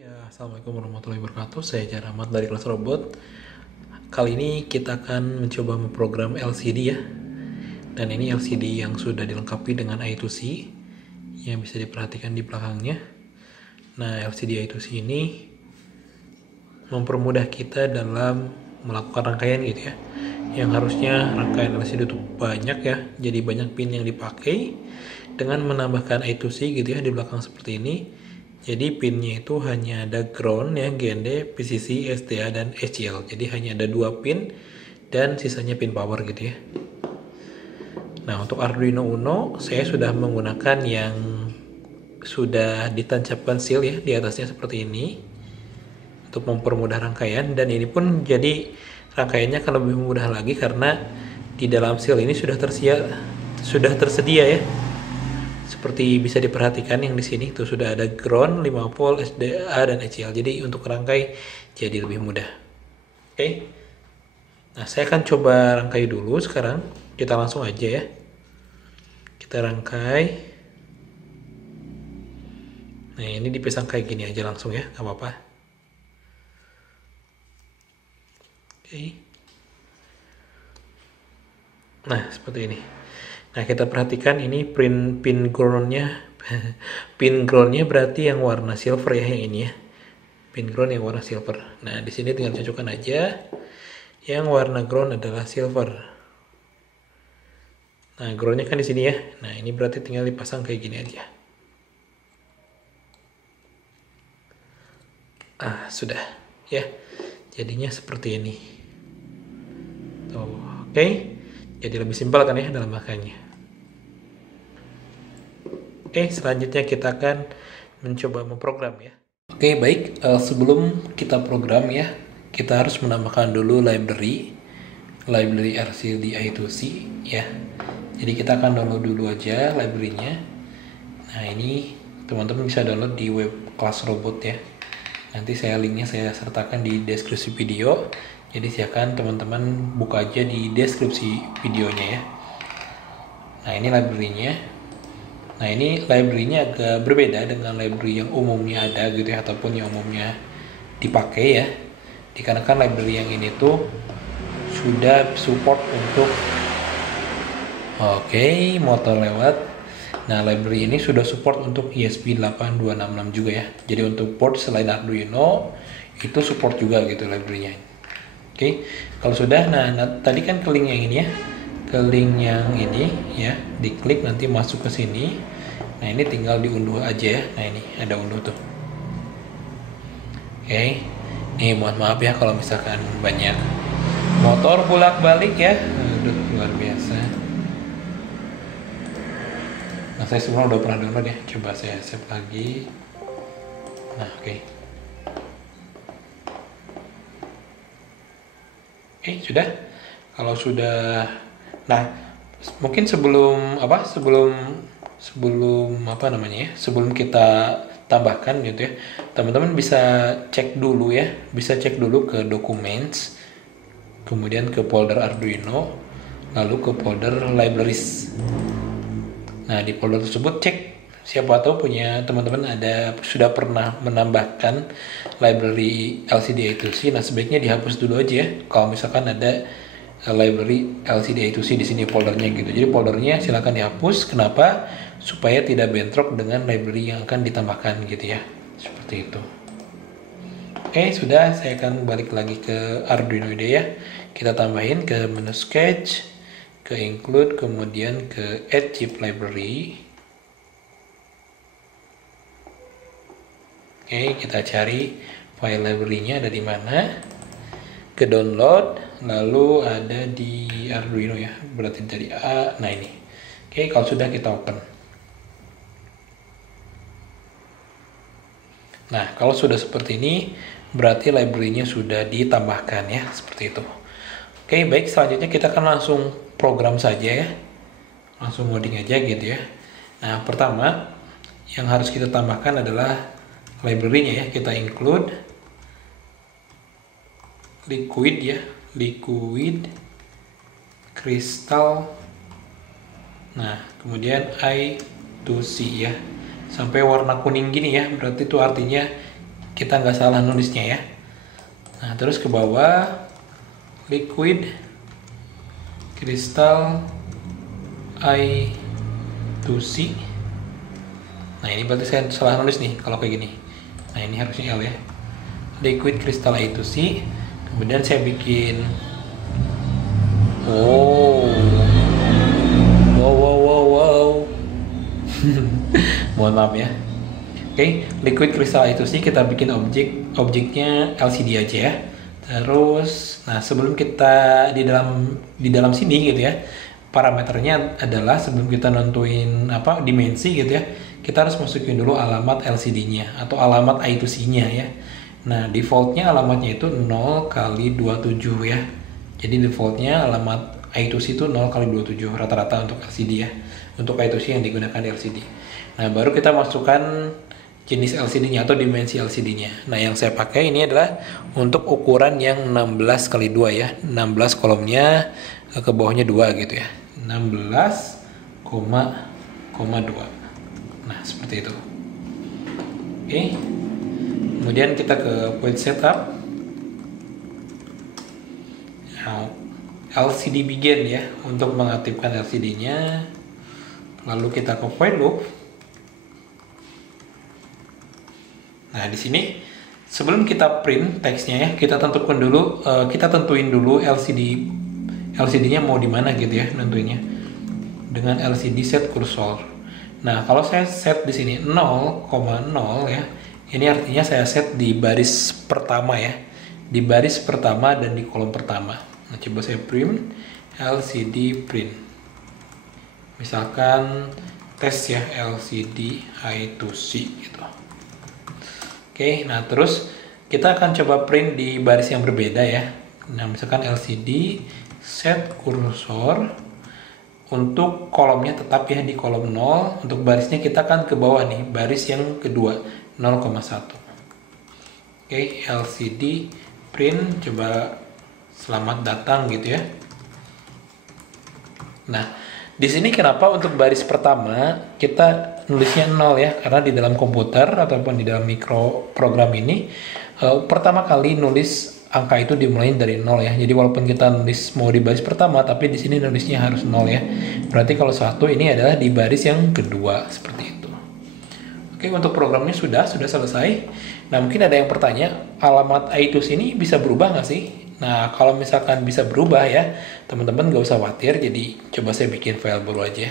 Assalamualaikum warahmatullahi wabarakatuh. Saya Jar Ahmad dari kelas robot. Kali ini kita akan mencoba memprogram LCD ya. Dan ini LCD yang sudah dilengkapi dengan I2C yang bisa diperhatikan di belakangnya. Nah, LCD I2C ini mempermudah kita dalam melakukan rangkaian gitu ya. Yang harusnya rangkaian LCD itu banyak ya, jadi banyak pin yang dipakai. Dengan menambahkan I2C gitu ya di belakang seperti ini, jadi pinnya itu hanya ada ground ya, GND, PCC, SDA, dan SCL. Jadi hanya ada 2 pin dan sisanya pin power gitu ya. Nah, untuk Arduino Uno saya sudah menggunakan yang sudah ditancapkan seal ya di atasnya seperti ini untuk mempermudah rangkaian, dan ini pun jadi rangkaiannya akan lebih mudah lagi karena di dalam seal ini sudah tersedia ya. Seperti bisa diperhatikan yang di sini tuh sudah ada ground, 5 volt, SDA, dan HCL. Jadi untuk rangkai jadi lebih mudah. Oke. Nah, saya akan coba rangkai dulu sekarang. Kita langsung aja ya. Kita rangkai. Nah, ini dipasang kayak gini aja langsung ya, nggak apa-apa. Oke. Nah, seperti ini. Nah, kita perhatikan ini pin groundnya pin groundnya berarti yang warna silver ya, yang ini ya, pin ground yang warna silver. Nah, di sini tinggal cocokkan aja yang warna ground adalah silver. Nah, groundnya kan di sini ya. Nah, ini berarti tinggal dipasang kayak gini aja. Sudah ya, jadinya seperti ini tuh. Oke, jadi lebih simpel kan ya dalam makanya. Oke, selanjutnya kita akan mencoba memprogram ya. Oke, baik. Sebelum kita program ya, kita harus menambahkan dulu library LCD I2C ya. Jadi kita akan download dulu aja library-nya. Nah, ini teman-teman bisa download di web kelas robot ya. Nanti linknya saya sertakan di deskripsi video. Jadi silakan teman-teman buka aja di deskripsi videonya ya. Nah, ini library-nya. Nah, ini library-nya agak berbeda dengan library yang umumnya ada gitu ya, ataupun yang umumnya dipakai ya. Dikarenakan library yang ini tuh sudah support untuk motor lewat. Nah, library ini sudah support untuk ESP8266 juga ya. Jadi untuk port selain Arduino itu support juga gitu library-nya. Oke, kalau sudah, nah tadi kan ke link yang ini ya, ke link yang ini ya, diklik nanti masuk ke sini. Nah, ini tinggal diunduh aja ya. Nah, ini ada unduh tuh. Oke, nih mohon maaf ya kalau misalkan banyak motor bolak-balik ya. Aduh, luar biasa. Nah, saya sebelumnya udah pernah download ya. Coba saya save lagi. Nah, oke. Oke, sudah. Kalau sudah, nah mungkin sebelum kita tambahkan gitu ya, teman-teman bisa cek dulu ya, ke documents, kemudian ke folder Arduino, lalu ke folder libraries. Nah, di folder tersebut cek, siapa tahu punya teman-teman sudah pernah menambahkan library LCD I2C. Nah, sebaiknya dihapus dulu aja ya kalau misalkan ada library LCD I2C di sini foldernya gitu. Jadi foldernya silakan dihapus. Kenapa? Supaya tidak bentrok dengan library yang akan ditambahkan gitu ya. Seperti itu. Oke, sudah. Saya akan balik lagi ke Arduino IDE ya. Kita tambahin ke menu sketch, ke include, kemudian ke add chip library. Oke, kita cari file library-nya ada di mana. Ke download, lalu ada di Arduino ya, berarti dari A. Nah, ini. Oke, kalau sudah kita open. Nah, kalau sudah seperti ini, berarti library-nya sudah ditambahkan ya, seperti itu. Oke, baik, selanjutnya kita akan langsung program saja ya. Langsung coding aja gitu ya. Nah, pertama yang harus kita tambahkan adalah library-nya ya. Kita include liquid crystal. Nah, kemudian I2C ya, sampai warna kuning gini ya, berarti itu artinya kita nggak salah nulisnya ya. Nah, terus ke bawah liquid crystal I2C. Nah, ini berarti saya salah nulis nih kalau kayak gini. Nah, ini harusnya L ya. Liquid crystal I2C. Kemudian saya bikin wow. Mohon maaf ya. Oke, liquid crystal I2C kita bikin objeknya LCD aja ya. Terus, nah sebelum kita di dalam sini gitu ya, parameternya adalah sebelum kita nentuin dimensi gitu ya, kita harus masukin dulu alamat LCD-nya atau alamat I2C-nya ya. Nah, defaultnya alamatnya itu 0 kali 27 ya. Jadi defaultnya alamat I2C itu 0 kali 27 rata-rata untuk LCD ya. Untuk I2C yang digunakan di LCD. Nah, baru kita masukkan jenis LCD-nya atau dimensi LCD-nya. Nah, yang saya pakai ini adalah untuk ukuran yang 16 kali 2 ya. 16 kolomnya ke bawahnya 2 gitu ya. 16,2. Nah, seperti itu. Oke. Kemudian kita ke point setup. Nah, LCD begin ya untuk mengaktifkan LCD-nya. Lalu kita ke point loop. Nah, di sini sebelum kita print teksnya ya, kita tentukan dulu, kita tentuin dulu LCD-nya mau di mana gitu ya, nentuinnya dengan LCD set cursor. Nah, kalau saya set di sini 0,0 ya, ini artinya saya set di baris pertama ya, di baris pertama dan di kolom pertama. Nah, coba saya print LCD print. Misalkan tes ya LCD I2C gitu. Oke, nah terus kita akan coba print di baris yang berbeda ya. Nah, misalkan LCD set cursor, untuk kolomnya tetap ya di kolom 0, untuk barisnya kita akan ke bawah nih, baris yang kedua 0,1. Oke, LCD print, coba selamat datang gitu ya. Nah, di sini kenapa untuk baris pertama kita nulisnya 0 ya, karena di dalam komputer ataupun di dalam mikro program ini pertama kali nulis angka itu dimulai dari 0 ya. Jadi walaupun kita nulis mau di baris pertama, tapi di sini nulisnya harus 0 ya. Berarti kalau 1 ini adalah di baris yang kedua, seperti itu. Oke, untuk programnya sudah selesai. Nah, mungkin ada yang bertanya, alamat I2C ini bisa berubah nggak sih? Nah, kalau misalkan bisa berubah ya, teman-teman nggak usah khawatir. Jadi coba saya bikin file baru aja.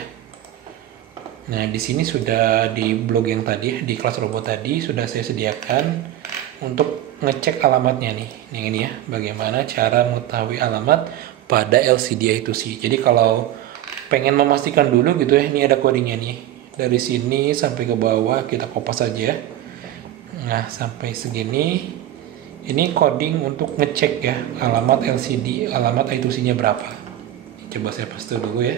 Nah, di sini sudah di blog yang tadi, di kelas robot tadi sudah saya sediakan untuk ngecek alamatnya nih. Yang ini ya, bagaimana cara mengetahui alamat pada LCD I2C. Jadi kalau pengen memastikan dulu gitu ya, ini ada codingnya nih. Dari sini sampai ke bawah kita kopas aja. Nah, sampai segini. Ini coding untuk ngecek ya alamat LCD, alamat I2C-nya berapa. Coba saya paste dulu ya.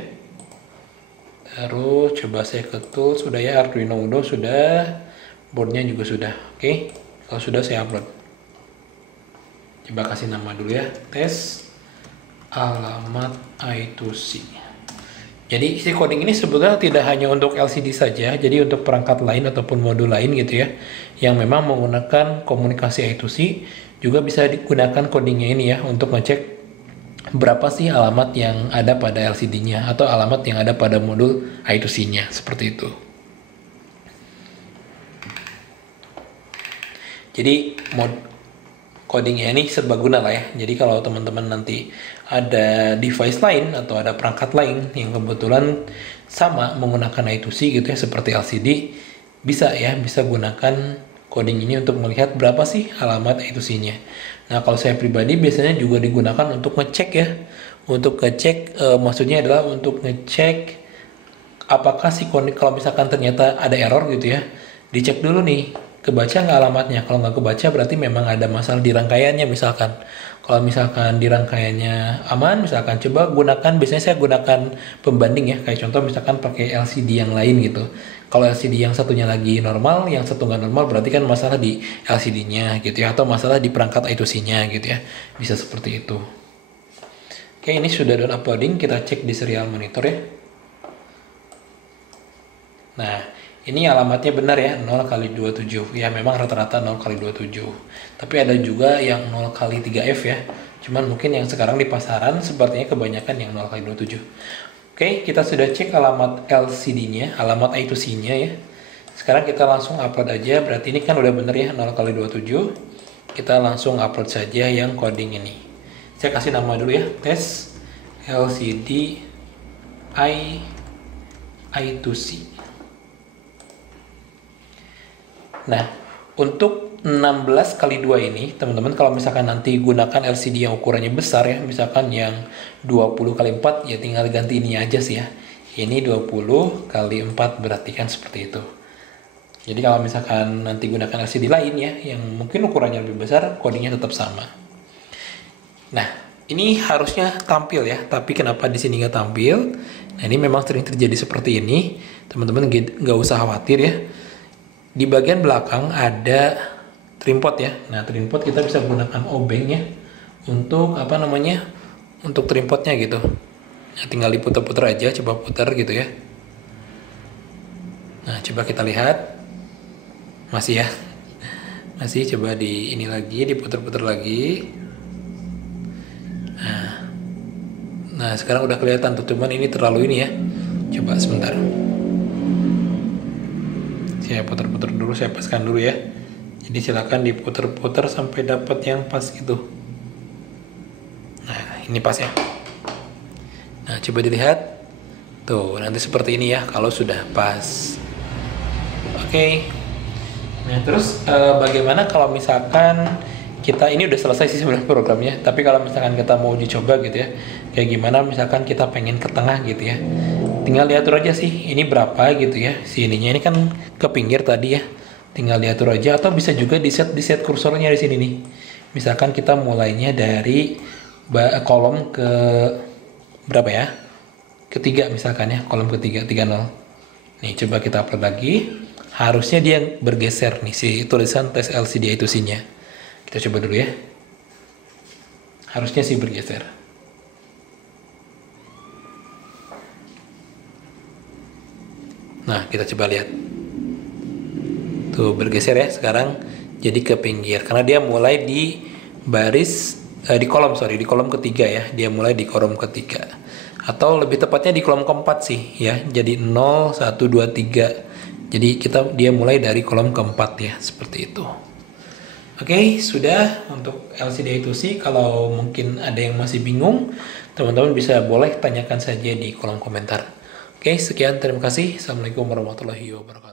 Terus coba saya ke tool, sudah ya, Arduino Uno sudah, boardnya juga sudah. Oke, kalau sudah saya upload. Coba kasih nama dulu ya, tes alamat I2C. Jadi isi coding ini sebetulnya tidak hanya untuk LCD saja, jadi untuk perangkat lain ataupun modul lain gitu ya, yang memang menggunakan komunikasi I2C juga bisa digunakan codingnya ini ya untuk ngecek berapa sih alamat yang ada pada LCD-nya atau alamat yang ada pada modul I2C-nya, seperti itu. Jadi codingnya ini serbaguna lah ya. Jadi kalau teman-teman nanti ada device lain atau ada perangkat lain yang kebetulan sama menggunakan I2C gitu ya, seperti LCD, bisa gunakan coding ini untuk melihat berapa sih alamat I2C-nya. Nah, kalau saya pribadi biasanya juga digunakan untuk ngecek ya. Untuk ngecek maksudnya adalah untuk ngecek apakah si coding, kalau misalkan ternyata ada error gitu ya, dicek dulu nih, kebaca nggak alamatnya. Kalau nggak kebaca berarti memang ada masalah di rangkaiannya misalkan. Kalau misalkan di rangkaiannya aman, misalkan coba gunakan, biasanya saya gunakan pembanding ya, kayak contoh misalkan pakai LCD yang lain gitu. Kalau LCD yang satunya lagi normal, yang satu nggak normal, berarti kan masalah di LCD-nya gitu ya, atau masalah di perangkat I2C-nya gitu ya, bisa seperti itu. Oke, ini sudah done uploading, kita cek di serial monitor ya. Nah, Ini alamatnya benar ya, 0 kali 27. Ya memang rata-rata 0 kali 27. Tapi ada juga yang 0 kali 3F ya. Cuman mungkin yang sekarang di pasaran sepertinya kebanyakan yang 0 kali 27. Oke, kita sudah cek alamat LCD-nya, alamat I2C-nya ya. Sekarang kita langsung upload aja, berarti ini kan udah bener ya 0 kali 27. Kita langsung upload saja yang coding ini. Saya kasih nama dulu ya, tes LCD I2C. Nah, untuk 16 kali 2 ini, teman-teman kalau misalkan nanti gunakan LCD yang ukurannya besar ya, misalkan yang 20 kali 4, ya tinggal ganti ini aja sih ya. Ini 20 kali 4 berarti kan seperti itu. Jadi kalau misalkan nanti gunakan LCD lain ya, yang mungkin ukurannya lebih besar, codingnya tetap sama. Nah, ini harusnya tampil ya, tapi kenapa di sini nggak tampil? Nah, ini memang sering terjadi seperti ini. Teman-teman nggak usah khawatir ya. Di bagian belakang ada trim pot ya. Nah, trim pot kita bisa gunakan obeng ya untuk apa namanya? Untuk trim potnya gitu. Nah, tinggal diputar-putar aja, coba putar gitu ya. Nah, coba kita lihat. Masih ya. Masih, coba di ini lagi, diputar-putar lagi. Nah, sekarang udah kelihatan tuh, cuman ini terlalu ini ya. Coba sebentar. Saya putar-putar dulu, saya paskan dulu ya. Jadi silakan diputar-putar sampai dapat yang pas gitu. Nah, ini pas ya. Nah, coba dilihat. Tuh, nanti seperti ini ya kalau sudah pas. Oke. Nah, terus bagaimana kalau misalkan kita ini udah selesai sih sebenarnya programnya, tapi kalau misalkan kita mau dicoba gitu ya, kayak gimana misalkan kita pengen ke tengah gitu ya, tinggal diatur aja sih ini berapa gitu ya, si ininya ini kan ke pinggir tadi ya, tinggal diatur aja, atau bisa juga di set kursornya di sini nih. Misalkan kita mulainya dari kolom ke berapa ya, ketiga misalkan ya, kolom ketiga 30. Nih coba kita upload lagi. Harusnya dia bergeser nih si tulisan tes LCD I2C-nya. Kita coba dulu ya. Harusnya sih bergeser. Nah, kita coba lihat. Tuh bergeser ya sekarang jadi ke pinggir karena dia mulai di baris di kolom ketiga ya. Dia mulai di kolom ketiga. Atau lebih tepatnya di kolom keempat sih ya. Jadi 0 1 2 3. Jadi dia mulai dari kolom keempat ya, seperti itu. Oke, sudah untuk LCD I2C. Kalau mungkin ada yang masih bingung, teman-teman bisa boleh tanyakan saja di kolom komentar. Oke, sekian, terima kasih. Assalamualaikum warahmatullahi wabarakatuh.